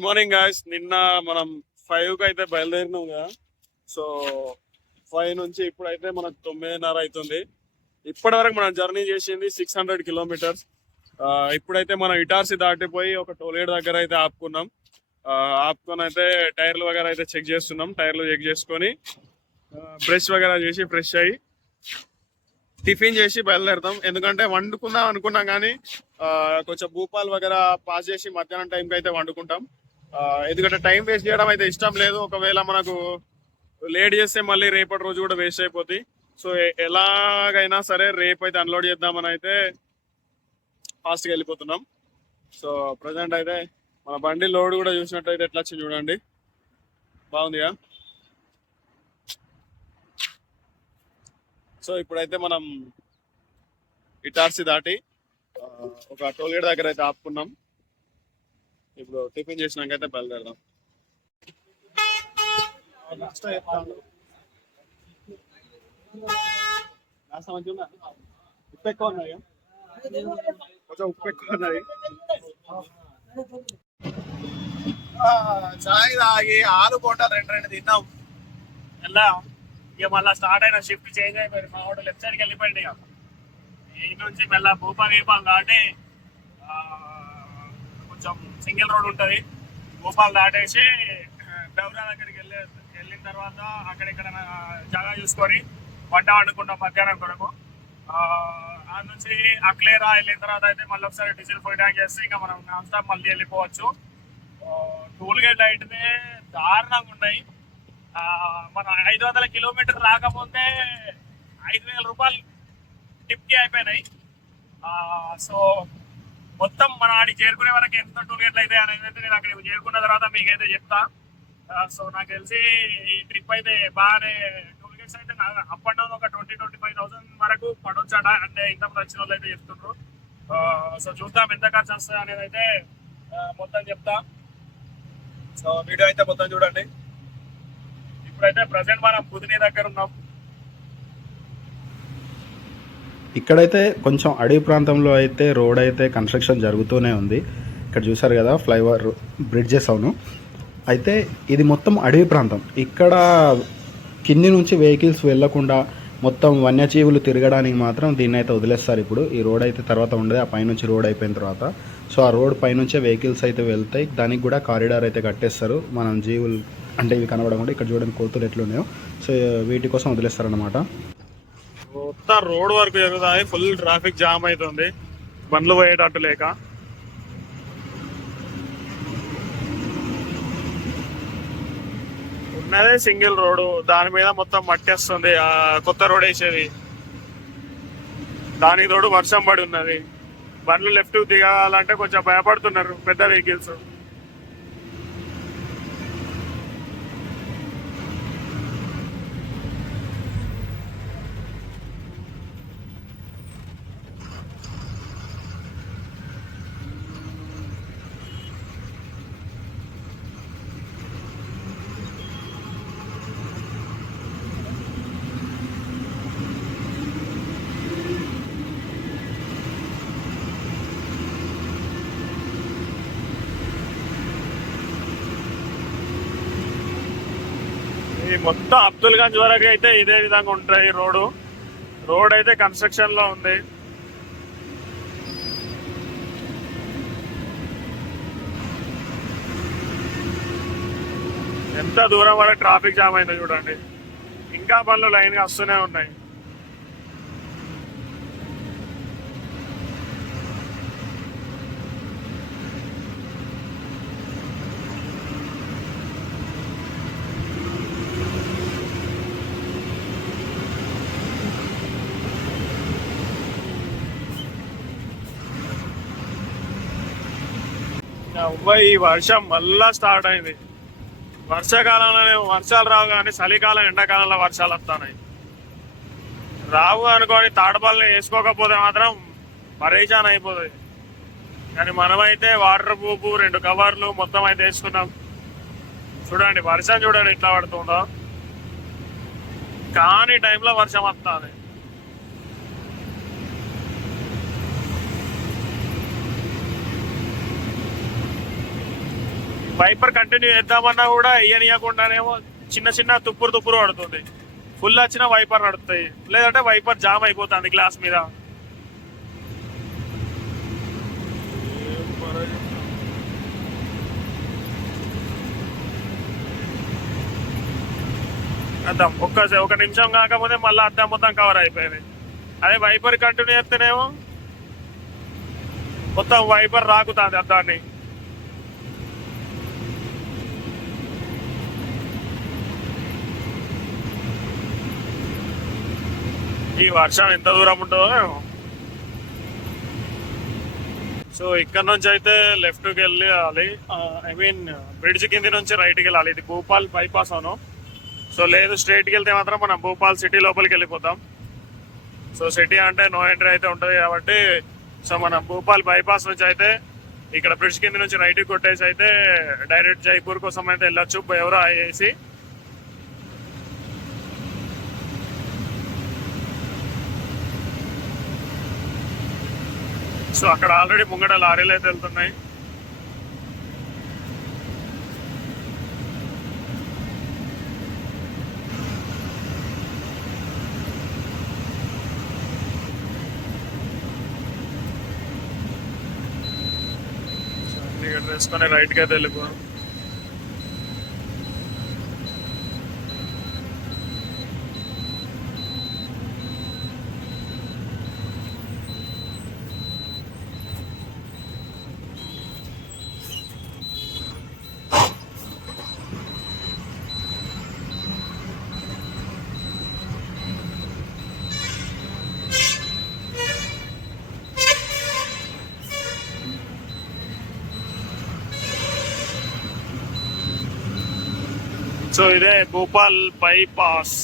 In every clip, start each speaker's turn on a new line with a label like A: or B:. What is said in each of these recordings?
A: Good morning guys నిన్న మనం ఫైవ్కి అయితే బయలుదేరినాం కదా. సో ఫైవ్ నుంచి ఇప్పుడైతే మనకు తొమ్మిదిన్నర అవుతుంది. ఇప్పటి వరకు మనం జర్నీ చేసింది సిక్స్ హండ్రెడ్ కిలోమీటర్స్ ఇప్పుడైతే మనం ఇటార్సి దాటిపోయి ఒక టోలేట్ దగ్గర అయితే ఆపుకున్నాం. ఆపుకొని అయితే టైర్లు వగేరా అయితే చెక్ చేస్తున్నాం. టైర్లు చెక్ చేసుకొని బ్రష్ వగేరా చేసి ఫ్రెష్ అయ్యి టిఫిన్ చేసి బయలుదేరుతాం. ఎందుకంటే వండుకుందాం అనుకున్నాం కానీ కొంచెం భూపాల్ వగేరా పాస్ చేసి మధ్యాహ్నం టైంకి అయితే వండుకుంటాం. ఎందుకంటే టైం వేస్ట్ చేయడం అయితే ఇష్టం లేదు. ఒకవేళ మనకు లేట్ చేస్తే మళ్ళీ రేపటి రోజు కూడా వేస్ట్ అయిపోతుంది సో ఎలాగైనా సరే రేపు అయితే అన్లోడ్ చేద్దామని అయితే ఫాస్ట్గా వెళ్ళిపోతున్నాం. సో ప్రజెంట్ అయితే మన బండి లోడ్ కూడా చూసినట్టయితే ఎట్లా వచ్చింది చూడండి. బాగుందిగా? సో ఇప్పుడైతే మనం ఇటార్సి దాటి ఒక టోల్ గేట్ దగ్గర అయితే ఆపుకున్నాం. ఇప్పుడు టిఫిన్ చేసినాక అయితే బయలుదేరదాం మంచిగా? ఉప్పు ఎక్కువ ఉన్నాయి? కొంచెం ఉప్పు ఎక్కువ ఉన్నది. చాయ్ తాగి ఆలు బొండ రెండు రెండు తిన్నాం. వెళ్ళాం ఇక మళ్ళీ స్టార్ట్ అయిన షిఫ్ట్ చేంజ్ అయిపోయింది. మా వాడు లెఫ్ట్ సైడ్కి వెళ్ళిపోయింది ఇక. ఈ నుంచి భూపాల్ గీపాల్ దాటి ఆ, కొంచెం సింగిల్ రోడ్ ఉంటుంది. భూపాల్ దాటేసి డౌరా దగ్గరికి వెళ్ళే వెళ్ళిన తర్వాత అక్కడిక్కడ జాగా చూసుకొని వంట వండుకుంటాం మధ్యాహ్నం కొరకు. ఆ నుంచి అక్లేరా వెళ్ళిన తర్వాత అయితే మళ్ళీ ఒకసారి డీజిల్ ఫుల్ ట్యాంక్ చేస్తే ఇంకా మనం నాన్ స్టాప్ మళ్ళీ వెళ్ళిపోవచ్చు. టోల్ గేట్ అయితే దారుణంగా ఉన్నాయి. మన ఐదు వందల కిలోమీటర్ రాకపోతే ఐదు వేల రూపాయలు టిప్కి అయిపోయినాయి. సో మొత్తం మన ఆడి చేరుకునే వరకు ఎంత టూల్ గేట్లు అయితే అనేది అయితే నేను అక్కడికి చేరుకున్న తర్వాత మీకైతే చెప్తా. సో నాకు తెలిసి ఈ ట్రిప్ అయితే బాగానే టూల్ గేట్స్ అయితే అప్ అండ్ డౌన్ ఒక ట్వంటీ ట్వంటీ ఫైవ్ థౌసండ్ వరకు పడొచ్చాట. అంటే ఇంత వచ్చిన వాళ్ళు అయితే చెప్తున్నారు సో చూద్దాం ఎంత ఖర్చు వస్తుంది అనేది అయితే మొత్తం చెప్తా. సో వీడియో అయితే మొత్తం చూడండి. ఇప్పుడైతే ప్రజెంట్ మనం బుధిని దగ్గర ఉన్నాం.
B: ఇక్కడైతే కొంచెం అడవి ప్రాంతంలో అయితే రోడ్ అయితే కన్స్ట్రక్షన్ జరుగుతూనే ఉంది. ఇక్కడ చూసారు కదా ఫ్లైఓవర్ బ్రిడ్జెస్ అవును. అయితే ఇది మొత్తం అడవి ప్రాంతం. ఇక్కడ కింది నుంచి వెహికల్స్ వెళ్ళకుండా మొత్తం వన్యజీవులు తిరగడానికి మాత్రం దీన్ని అయితే వదిలేస్తారు ఇప్పుడు. ఈ రోడ్ అయితే తర్వాత ఉండదు ఆ పైనుంచి రోడ్ అయిపోయిన తర్వాత. సో ఆ రోడ్ పైనుంచే వెహికల్స్ అయితే వెళ్తాయి. దానికి కూడా కారిడార్ అయితే కట్టేస్తారు. మనం జీవులు అంటే ఇవి కనబడకుండా ఇక్కడ చూడండి కోతులు ఎట్లున్నాయో. సో వీటి కోసం వదిలేస్తారనమాట
A: మొత్తం రోడ్ వరకు జరుగుతాయి. ఫుల్ ట్రాఫిక్ జామ్ అవుతుంది. బండ్లు పోయేటట్టు లేక. ఉన్నదే సింగిల్ రోడ్. దాని మీద మొత్తం మట్టి వస్తుంది. కొత్త రోడ్ వేసేది. దానికి తోడు వర్షం పడి ఉన్నది. బండ్లు లెఫ్ట్ దిగాలంటే కొంచెం భయపడుతున్నారు. పెద్ద వెహికల్స్ ఈ మొత్తం అబ్దుల్ గంజ్ వరకు అయితే ఇదే విధంగా ఉంటాయి రోడ్డు. రోడ్ అయితే కన్స్ట్రక్షన్లో ఉంది. ఎంత దూరం వరకు ట్రాఫిక్ జామ్ అయిందో చూడండి. ఇంకా పనులు లైన్గా వస్తూనే ఉన్నాయి. ఈ వర్షం మళ్ళా స్టార్ట్ అయింది. వర్షాకాలంలోనే వర్షాలు రావు కానీ చలికాలం ఎండాకాలంలో వర్షాలు వస్తున్నాయి. రావు అనుకొని తాడపాలని వేసుకోకపోతే మాత్రం పరేషాన్ అయిపోతుంది కానీ మనమైతే వాటర్ ప్రూఫ్ రెండు కవర్లు మొత్తం అయితే వేసుకున్నాం. చూడండి వర్షం చూడండి ఎట్లా పడుతుందో. కానీ టైంలో వర్షం వస్తుంది. వైపర్ కంటిన్యూ చేద్దామన్నా కూడా ఇయ్యనియకుండానేమో చిన్న చిన్న తుప్పురు తుప్పురు పడుతుంది. ఫుల్ వచ్చిన వైపర్ నడుస్తాయి లేదంటే వైపర్ జామ్ అయిపోతుంది గ్లాస్ మీద. అద్దాం ఒక్క ఒక నిమిషం కాకపోతే మళ్ళీ అద్దం మొత్తం కవర్ అయిపోయింది. అదే వైపర్ కంటిన్యూ చేస్తేనేమో మొత్తం వైపర్ రాకుతుంది అద్దాన్ని. ఈ వర్షం ఎంత దూరం ఉంటుందో సో ఇక్కడ నుంచి అయితే లెఫ్ట్కి వెళ్ళాలి. ఐ మీన్ బ్రిడ్జ్ కింది నుంచి రైట్కి వెళ్ళాలి. ఇది భూపాల్ బైపాస్ అను. సో లేదు స్ట్రైట్కి వెళ్తే మాత్రం మనం భూపాల్ సిటీ లోపలికి వెళ్ళిపోతాం. సో సిటీ అంటే నో ఎంట్రీ అయితే ఉంటుంది కాబట్టి సో మనం భూపాల్ బైపాస్ నుంచి అయితే ఇక్కడ బ్రిడ్జ్ కింద నుంచి రైట్ కొట్టేసి అయితే డైరెక్ట్ జైపూర్ కోసం అయితే వెళ్ళొచ్చు. ఎవరో అయ్యేసి సో అక్కడ ఆల్రెడీ ముంగడ లారీలు అయితే వెళ్తున్నాయి. ఇక్కడ వేసుకొని రైట్కి అయితే వెళ్ళిపో సో ఇదే భూపాల్ బైపాస్.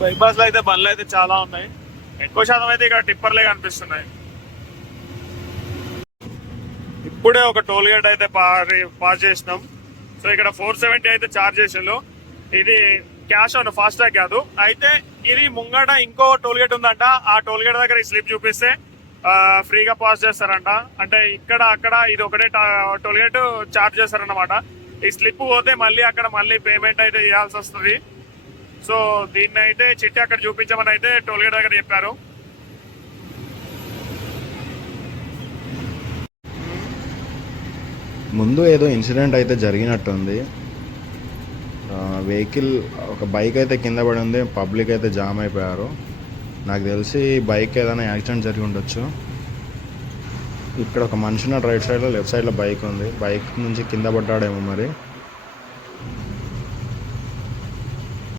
A: బైపాస్లో అయితే బండ్లు అయితే చాలా ఉన్నాయి. ఎక్కువ శాతం అయితే ఇక్కడ టిప్పర్లే కనిపిస్తున్నాయి. ఇప్పుడే ఒక టోల్ గేట్ అయితే పాస్ చేసినాం. సో ఇక్కడ ఫోర్ సెవెంటీ అయితే చార్జ్ చేసిండు ఇది క్యాష్ ఆన్ ఫాస్ట్ ట్యాగ్ కాదు. అయితే ఇది ముంగట ఇంకో టోల్ గేట్ ఉందంట. ఆ టోల్ గేట్ దగ్గర ఈ స్లిప్ చూపిస్తే ఫ్రీగా పాస్ చేస్తారంట. అంటే ఇక్కడ అక్కడ ఇది ఒకటే టోల్ గేట్ చార్జ్ చేస్తారన్నమాట. ఈ స్లిప్ పోతే మళ్ళీ అక్కడ మళ్ళీ పేమెంట్ అయితే చేయాల్సి వస్తుంది. సో దీన్ని అయితే చిట్టి అక్కడ చూపించమని అయితే టోల్ గేట్ దగ్గర చెప్పారు.
B: ముందు ఏదో ఇన్సిడెంట్ అయితే జరిగినట్టుంది. వెహికల్ ఒక బైక్ అయితే కింద పడి ఉంది పబ్లిక్ అయితే జామ్ అయిపోయారు. నాకు తెలిసి బైక్ ఏదైనా యాక్సిడెంట్ జరిగి ఉండొచ్చు. ఇక్కడ ఒక మనిషి ఉన్నాడు రైట్ సైడ్లో లెఫ్ట్ సైడ్లో బైక్ ఉంది. బైక్ నుంచి కింద పడ్డాడేమో మరి.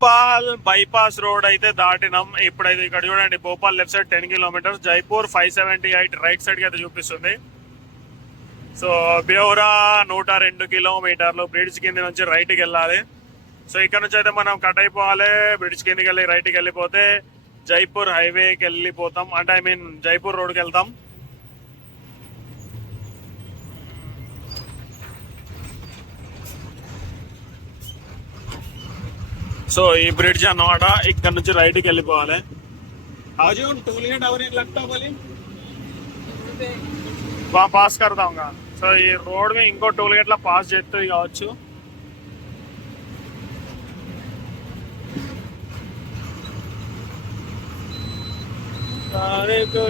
A: భోపాల్ బైపాస్ రోడ్ అయితే దాటినాం. ఇప్పుడైతే ఇక్కడ చూడండి Bhopal left side ten kilometres Jaipur five seventy eight right సైడ్కి అయితే చూపిస్తుంది. సో బ్యూరా నూట రెండు కిలోమీటర్లు బ్రిడ్జ్ కింద నుంచి రైట్కి వెళ్ళాలి. సో ఇక్కడ నుంచి అయితే మనం కట్ అయిపోవాలి. బ్రిడ్జ్ కిందకి వెళ్ళి రైట్కి వెళ్ళిపోతే జైపూర్ హైవేకి వెళ్ళిపోతాం అంటే ఐ మీన్ జైపూర్ రోడ్కి వెళ్తాం సో ఈ బ్రిడ్జ్ అన్నమాట ఇక్కడ నుంచి రైట్కి వెళ్ళిపోవాలి अजून टोलगेट और एक लगता बोली వా పాస్ కడదాంగా సో ఈ రోడ్ మీద ఇంకో టోల్ గేట్ లా పాస్ చేస్తుంది కావచ్చు सारे को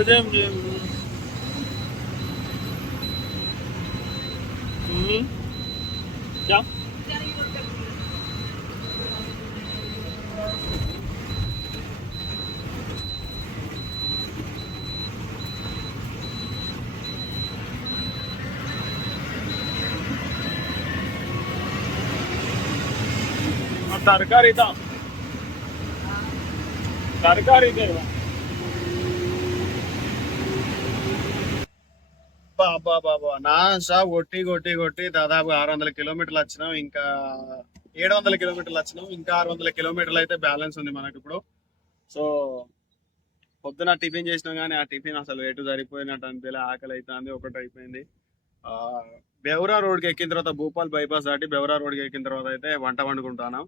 A: हम्म। क्या? हाँ, तरकारी तरकारी देवा అబ్బా బాబా బాబా నా షాప్ కొట్టి కొట్టి కొట్టి దాదాపు ఆరు వందల కిలోమీటర్లు వచ్చినాం. ఇంకా ఏడు వందల కిలోమీటర్లు వచ్చినాం. ఇంకా ఆరు వందల కిలోమీటర్లు అయితే బ్యాలెన్స్ ఉంది మనకి ఇప్పుడు. సో పొద్దున టిఫిన్ చేసినాం కానీ ఆ టిఫిన్ అసలు ఎటు సరిపోయినట్టు అనిపించలే ఆకలి అవుతుంది ఒకటి అయిపోయింది. ఆ, బెవరా రోడ్కి ఎక్కిన తర్వాత భూపాల్ బైపాస్ దాటి బెవరా రోడ్కి ఎక్కిన తర్వాత అయితే వంట వండుకుంటున్నాం.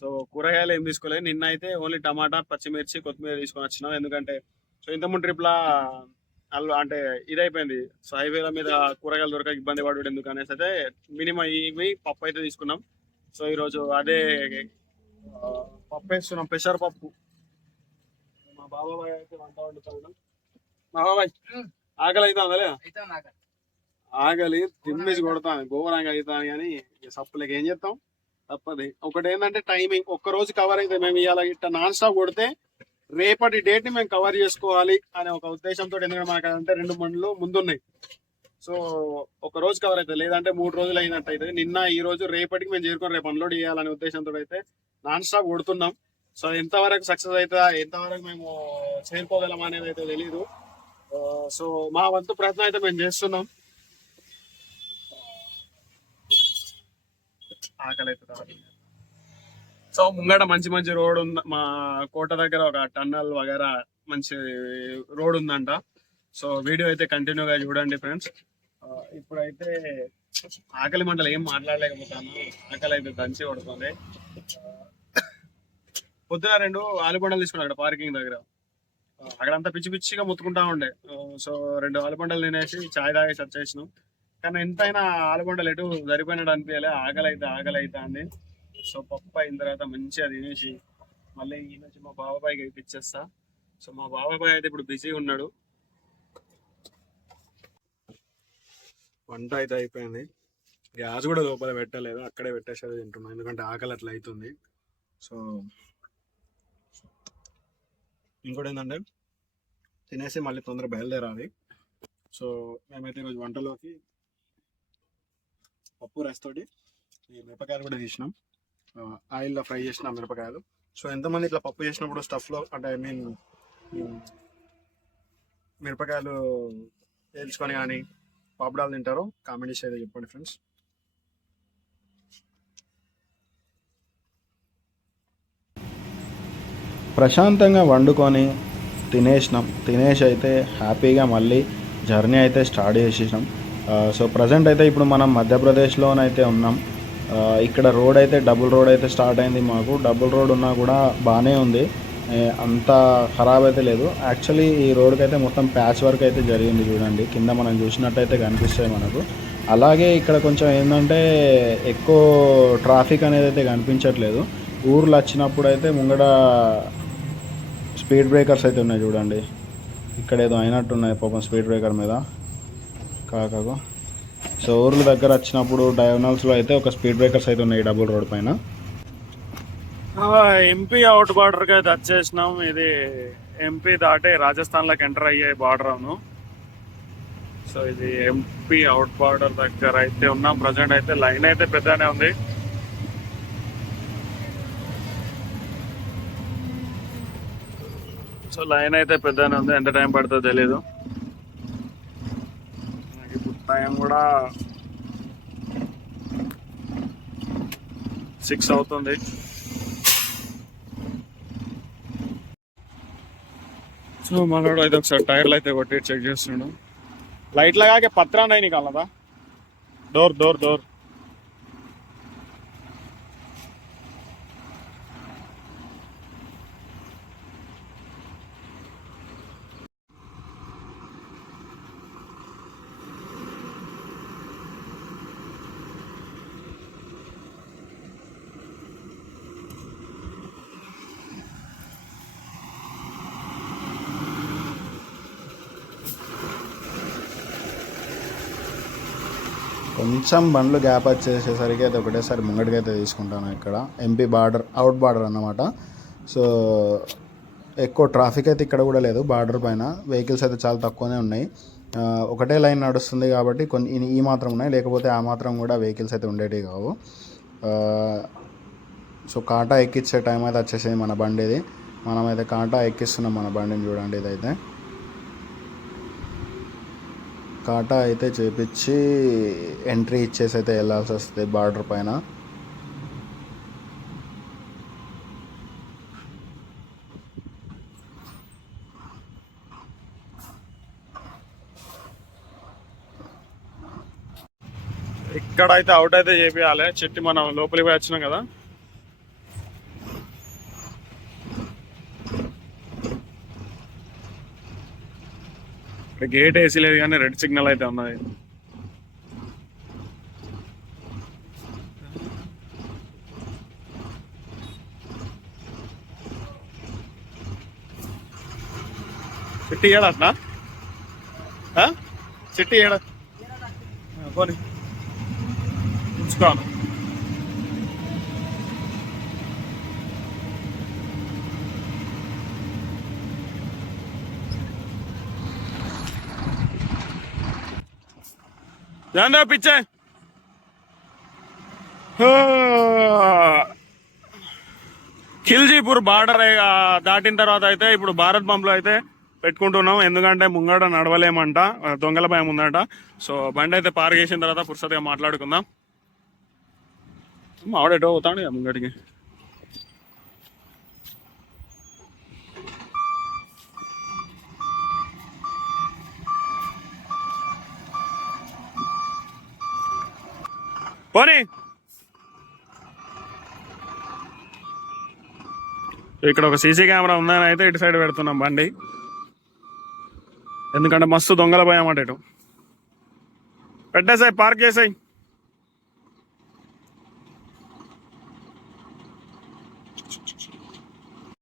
A: సో కూరగాయలు ఏం తీసుకోలేదు. నిన్న అయితే ఓన్లీ టమాటా పచ్చిమిర్చి కొత్తిమీర తీసుకొని వచ్చినాం. ఎందుకంటే సో ఇంతకుముందు ట్రిప్లా అల్లు అంటే ఇదైపోయింది. సో హైవేల మీద కూరగాయలు దొరక ఇబ్బంది పడు ఎందుకు అనేసి అయితే మినిమం ఇవి పప్పు అయితే తీసుకున్నాం. సో ఈరోజు అదే పప్పు వేస్తున్నాం పెసర పప్పు. మా బాబాయ్ అయితే వంట వండుతాడు మా బాబాయ్ ఆకలి
C: నాకు
A: ఆగలి తిమ్మేసి కొడతాను ఘోరంగా అవుతాను కానీ సప్పులకి ఏం చేస్తాం? తప్పది. ఒకటి ఏంటంటే టైమింగ్ ఒక్క రోజు కవర్ అయితే మేము ఇవాళ ఇట్లా నాన్ స్టాప్ కొడితే రేపటి డేట్ని మేము కవర్ చేసుకోవాలి అనే ఒక ఉద్దేశంతో ఎందుకంటే మనకు అంటే రెండు మండలు ముందున్నాయి. సో ఒక రోజు కవర్ అవుతుంది లేదంటే మూడు రోజులు అయినట్టు అయితే నిన్న ఈ రోజు రేపటికి మేము చేరుకొని రేపు అన్లోడ్ చేయాలనే ఉద్దేశంతో అయితే నాన్ స్టాప్ కొడుతున్నాం. సో ఎంతవరకు సక్సెస్ అవుతుందా ఎంతవరకు మేము చేరుకోగలం అనేది అయితే తెలియదు సో మా వంతు ప్రయత్నం అయితే మేము చేస్తున్నాం. ఆకలి అవుతుంది సో ముంగట మంచి మంచి రోడ్ ఉంది మా కోట దగ్గర ఒక టన్నల్ వగేరా మంచి రోడ్ ఉందంట. సో వీడియో అయితే కంటిన్యూగా చూడండి ఫ్రెండ్స్. ఇప్పుడైతే ఆకలి మంటలు ఏం మాట్లాడలేకపోతాను. ఆకలి అయితే దంచి పడుతుంది పొద్దున రెండు ఆలుబండలు తీసుకున్నా అక్కడ పార్కింగ్ దగ్గర. అక్కడ అక్కడంతా పిచ్చి పిచ్చిగా ముత్తుకుంటా ఉండే. సో రెండు ఆలుబండలు తినేసి చాయ్ తాగేసి వచ్చేసినాం కానీ ఎంతైనా ఆలుబండలు ఎటు సరిపోయినట్టు అనిపించలే. ఆకలి అయితే ఆకలి అయితే అంది సో పప్పు అయిన తర్వాత మంచిగా తినేసి మళ్ళీ ఈ నుంచి మా బాబాయ్కి అయితే ఇచ్చేస్తా సో మా బాబాయ్ అయితే ఇప్పుడు బిజీగా ఉన్నాడు. వంట అయితే అయిపోయింది. గ్యాస్ కూడా లోపల పెట్టలేదు అక్కడే పెట్టేసేది తింటున్నాం ఎందుకంటే ఆకలి అట్లా అవుతుంది. సో ఇంకోటి ఏంటంటే తినేసి మళ్ళీ తొందర బయలుదేరాలి. సో మేమైతే ఈరోజు వంటలోకి పప్పు రైస్ తోటి ఈ మిరపకాయలు కూడా తీసినాం. ఆయిల్లో ఫ్రై చేసిన మిరపకాయలు. సో ఎంతమంది ఇట్లా పప్పు చేసినప్పుడు స్టఫ్లో అంటే ఐ మీన్ మిరపకాయలు వేల్చుకొని కానీ పాపడాలు తింటారో కామెడీస్ అయితే చెప్పండి ఫ్రెండ్స్.
B: ప్రశాంతంగా వండుకొని తినేసినాం. తినేసి అయితే హ్యాపీగా మళ్ళీ జర్నీ అయితే స్టార్ట్ చేసేసినాం. సో ప్రజెంట్ అయితే ఇప్పుడు మనం మధ్యప్రదేశ్లోనైతే ఉన్నాం. ఇక్కడ రోడ్ అయితే డబుల్ రోడ్ అయితే స్టార్ట్ అయింది మాకు. డబుల్ రోడ్ ఉన్నా కూడా బాగానే ఉంది. అంత ఖరాబ్ అయితే లేదు. యాక్చువల్లీ ఈ రోడ్కి అయితే మొత్తం ప్యాచ్ వర్క్ అయితే జరిగింది చూడండి. కింద మనం చూసినట్టయితే కనిపిస్తాయి మనకు. అలాగే ఇక్కడ కొంచెం ఏంటంటే ఎక్కువ ట్రాఫిక్ అనేది అయితే కనిపించట్లేదు. ఊర్లు వచ్చినప్పుడు అయితే ముంగడ స్పీడ్ బ్రేకర్స్ అయితే ఉన్నాయి చూడండి. ఇక్కడ ఏదో అయినట్టున్నాయి పాపం స్పీడ్ బ్రేకర్ మీద. కాకాకు. సో ఊర్ల దగ్గర వచ్చినప్పుడు డయాగనల్స్లో అయితే ఒక స్పీడ్ బ్రేకర్స్ అయితే ఉన్నాయి డబుల్ రోడ్ పైన.
A: ఎంపీ అవుట్ బార్డర్కి అయితే వచ్చేసినాం. ఇది ఎంపీ దాటే రాజస్థాన్లోకి ఎంటర్ అయ్యే బార్డర్ అవును. సో ఇది ఎంపీ అవుట్ బార్డర్ దగ్గర అయితే ఉన్నాం. ప్రజెంట్ అయితే లైన్ అయితే పెద్దనే ఉంది. సో లైన్ అయితే పెద్దనే ఉంది. ఎంత టైం పడుతుందో తెలీదు. టైం కూడా సిక్స్ అవుతుంది. సో మనోడు అయితే ఒకసారి టైర్లు అయితే కొట్టి చెక్ చేస్తున్నాడు. లైట్ లగాకే పత్రాన్ని అయినా కలదా? Door door door.
B: కొంచెం బండ్లు గ్యాప్ వచ్చేసేసరికి అయితే ఒకటేసారి ముంగడికి అయితే తీసుకుంటాను ఇక్కడ. ఎంపీ బార్డర్ అవుట్ బార్డర్ అన్నమాట. సో ఎక్కువ ట్రాఫిక్ అయితే ఇక్కడ కూడా లేదు బార్డర్ పైన. వెహికల్స్ అయితే చాలా తక్కువనే ఉన్నాయి. ఒకటే లైన్ నడుస్తుంది కాబట్టి కొన్ని ఈ- మాత్రం ఉన్నాయి. లేకపోతే ఆ మాత్రం కూడా వెహికల్స్ అయితే ఉండేటివి కావు. సో కాటా ఎక్కించే టైం అయితే వచ్చేసింది మన బండిది. మనమైతే కాటా ఎక్కిస్తున్నాం మన బండిని చూడండి ఇదైతే. కాటా అయితే చేపించి ఎంట్రీ ఇచ్చేసి అయితే వెళ్ళాల్సి వస్తుంది బార్డర్ పైన.
A: ఇక్కడ అయితే అవుట్ అయితే చేపియాలి. చెట్టు మనం లోపలికి వచ్చినాం కదా. ఇక్కడ గేట్ వేసి లేదు కానీ రెడ్ సిగ్నల్ అయితే ఉన్నది. చిట్టి ఏడా అట్లా చిట్టి ఏడా? పోనీ. ఉంచుకోను ఏందో పిచ్చే. ఖిల్జీపూర్ బార్డర్ దాటిన తర్వాత అయితే ఇప్పుడు భారత్ బంప్లో అయితే పెట్టుకుంటున్నాం. ఎందుకంటే ముంగడ నడవలేమంట దొంగల భయం ఉందంట. సో బండి అయితే పార్క్ చేసిన తర్వాత పురుసతిగా మాట్లాడుకుందాం. ఆవిడేటో పోతాడు ఇక ముంగడికి పోనీ. ఇక్కడ ఒక సీసీ కెమెరా ఉందని అయితే ఇటు సైడ్ పెడుతున్నాం బండి. ఎందుకంటే మస్తు దొంగల భయం ఇటు. పెట్టేసాయి పార్క్ చేసాయి.